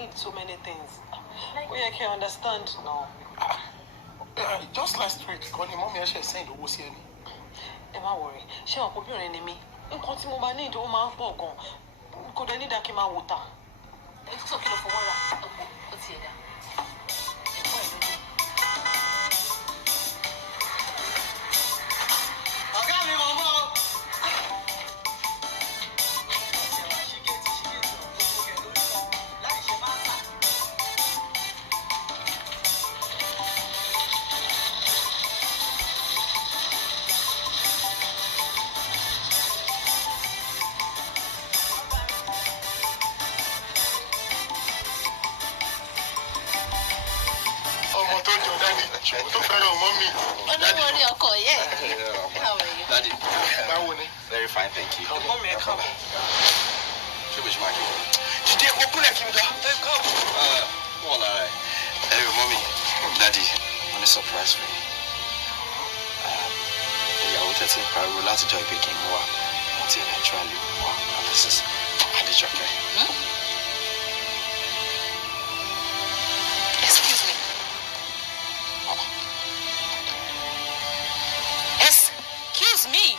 need so many things. We can understand now. Just last week, calling mommy actually saying the was here. Emma worry. She won't put your enemy. In continue, my need to man for gone. Could any that came out water? It's okay for water. What's here? Daddy. Very fine, thank you. Mommy, come. Did you open a finger? Come. Well, hey, mommy, daddy, I'm a surprise for you. I wanted to probably last joy baking more. Eventually, and this is Adebayo. Excuse me. Excuse me.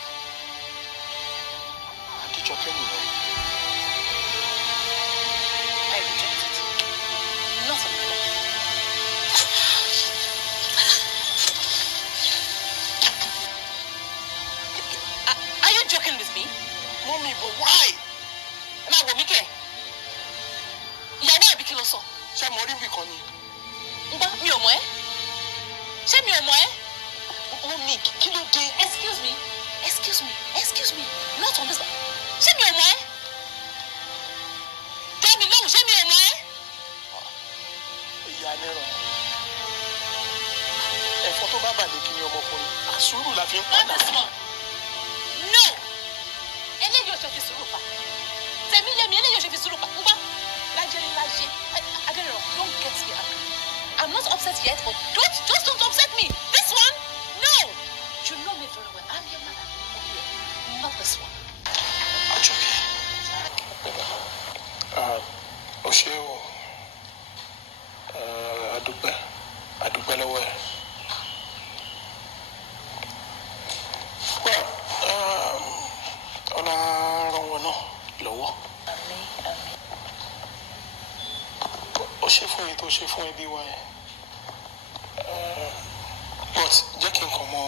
Adebayo, I reject it. Not on my life. Are you joking with me? Mommy, but why? Am I going to care? You're not a big kilo, so. Some more be conny. Me or more? Say me or more? Mommy, kilo day. Excuse me. Not on this. Say me or more? Tell me no, say me or more? Photo baba de kini omo fun. Asuru la fi Not this one. No. Eléyìí ò ṣe fi sùúrù pa. Tèmi lèmi eléyìí ò ṣe fi sùúrù pa. Uba. Laje. I don't know. Don't get me angry. I'm not upset yet, but don't upset me. This one? No. You know me very well. I'm your mother. Not this one. Osheo. Adupe lọ́wọ́. Well, ọ̀nà àrùn náà lọ́wọ́. Àmín. Ó ṣe fún mi tó ṣe fún ẹbí wa yẹn. But jẹ́ kí n kàn mọ́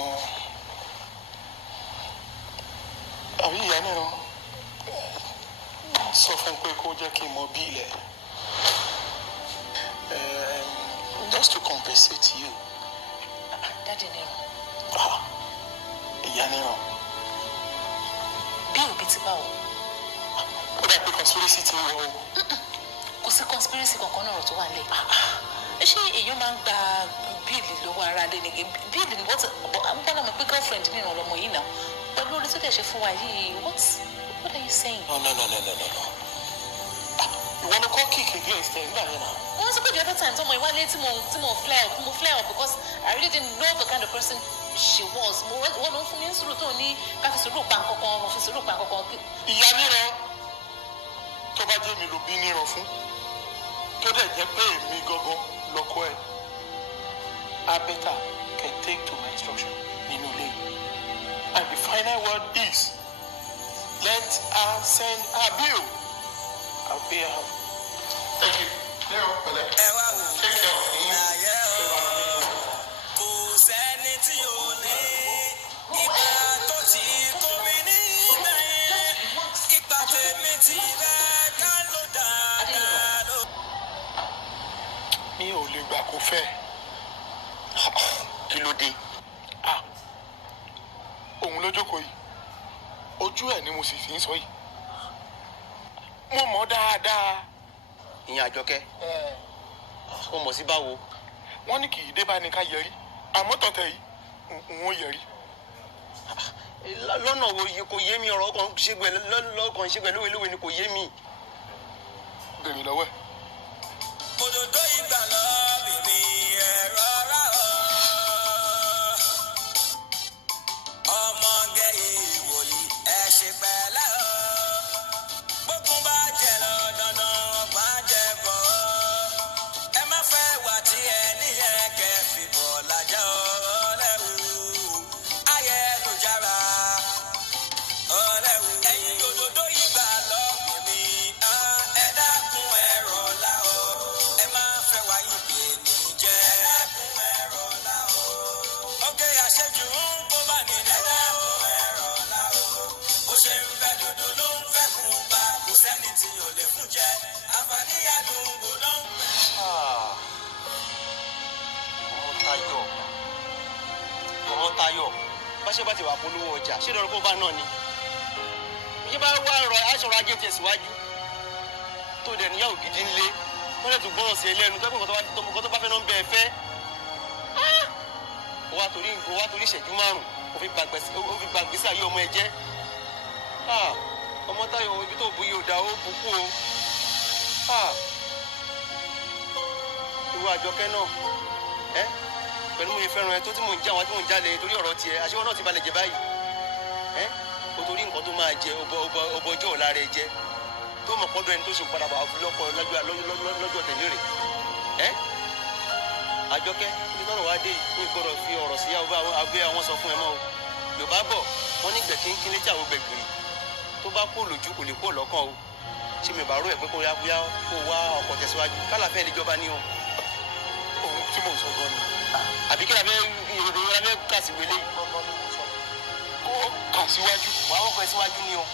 àbí ìyá nìran sọ fún pé kó jẹ́ kí n mọ bí ilẹ̀. Just to compensate you. Daddy Nero. Ìyá nìran. Bí òbí ti bá wò. Ó dà pé conspiracy ti wọ̀ o. Kò sí conspiracy kankan náà tó wà nílẹ̀. Ṣé èèyàn máa ń gba bíìlì lọ́wọ́ ara lé ní bíìlì ní wọ́n gbọ́dọ̀ mọ̀ pé girlfriend ní ìrànlọ́mọ yìí náà pẹ̀lú orí tó dẹ̀ ṣe fún wa yìí what are you saying? No. Ìwọ ló kọ́ kick against ẹ̀ nígbà yẹn náà. Wọ́n sọ pé the other time tọmọ ìwálé tí mo flare up because I really didn't know the kind of person she was. Wọ́n ló ń fún mi ní sùúrù tó ní ká fi sùúrù pa nǹkankan mo fi sùúrù pa nǹkankan. Ìyá níran tó bá jẹ́ mi ló bí níran fún tó dẹ̀ jẹ́ pé èmi gangan lọ́kọ ẹ̀ abẹ́ta can take to my instruction nínú ilé and the final word is let her send her bill. I'll pay her. Thank you. Take care of me. Kò sẹ́ni tí ò ní ipa tó ti kórè ní ìgbẹ̀yìn. Ipa tèmi ti rẹ̀ ká ló dáadáa ló. Mi ò lè gbà kó fẹ́. Kí ló dé? Òun ló jókòó yìí. Ojú ẹ̀ ni mo sì fi ń sọ yìí. Mo mọ̀ dáadáa. ìyẹn Àjọkẹ́. Ó mọ̀ sí báwo? Wọ́n ní kì í dé bá ní ká yẹrí. Àmọ́ tọ̀tẹ̀ yìí, n ó yẹrí. Lọ́nà wo kò yé mi ọ̀rọ̀ kan ṣègbè lówelówe ni kò yé mi. Bèrè lọ́wọ́ ẹ̀. Òdòdó ìgbà lọ bèbè ẹ̀rọ rà ọ́. Ọmọge ìwòyí ẹ̀ ṣe pẹ̀lẹ́ ọ́. Gbógun bá jẹ lọ dandan bá jẹ bọ̀ ọ́. ṣe bá ti wà polówó ọjà ṣé lọ́rọ̀ kó bá náà ni bí bá wá rọ aṣọra ajé tẹ̀síwájú tó dẹ̀ níyàwó gidi ńlé wọ́n lè tún gbọ́ràn sí ẹlẹ́nu tó kọ́ tó bá fẹ́ náà ń bẹ ẹ fẹ́ ó wá torí ìṣẹ́jú márùn-ún ó fi gbàgbèsè ayé ọmọ ẹ jẹ́ ọmọ Táyọ̀ ibi tó bu yìí ò dá ó bukú o ìwọ Àjọkẹ́ náà pẹ̀lú mo yẹ fẹ́ràn ẹ tó tí mò ń já wọn tí mò ń jalè torí ọ̀rọ̀ tiẹ̀ àṣewọ́n náà ti balẹ̀ jẹ báyìí o torí nǹkan tó máa jẹ ọbọjọ́ ọ̀la rẹ jẹ tó mọ̀ pọ́dọ̀ ẹni tó ṣe padà bá lọ́kọ̀ lọ́jọ́ tẹ̀lé rẹ̀ Àjọkẹ́ ní lọ́rọ̀ wá dé yìí ní gbọ́dọ̀ fi ọ̀rọ̀ sí abẹ́ àwọn sọ fún ẹ mọ́ o Yorùbá bọ̀ wọ́n ní gbẹ̀kínkín létí àwọn gbẹ̀gìrì tó bá kó lójú kò lè kó lọ́kàn o ṣé mi bá rú ẹ̀ pé kó wá ọkọ̀ tẹ̀síwájú kálàfẹ́ ìjọba ní o ohun tí mò ń sọ gan ni. àbí kí la fẹ́ kà sí wọlé yìí. Kó kà síwájú. wàá wọ́pọ̀ ẹ síwájú ni o.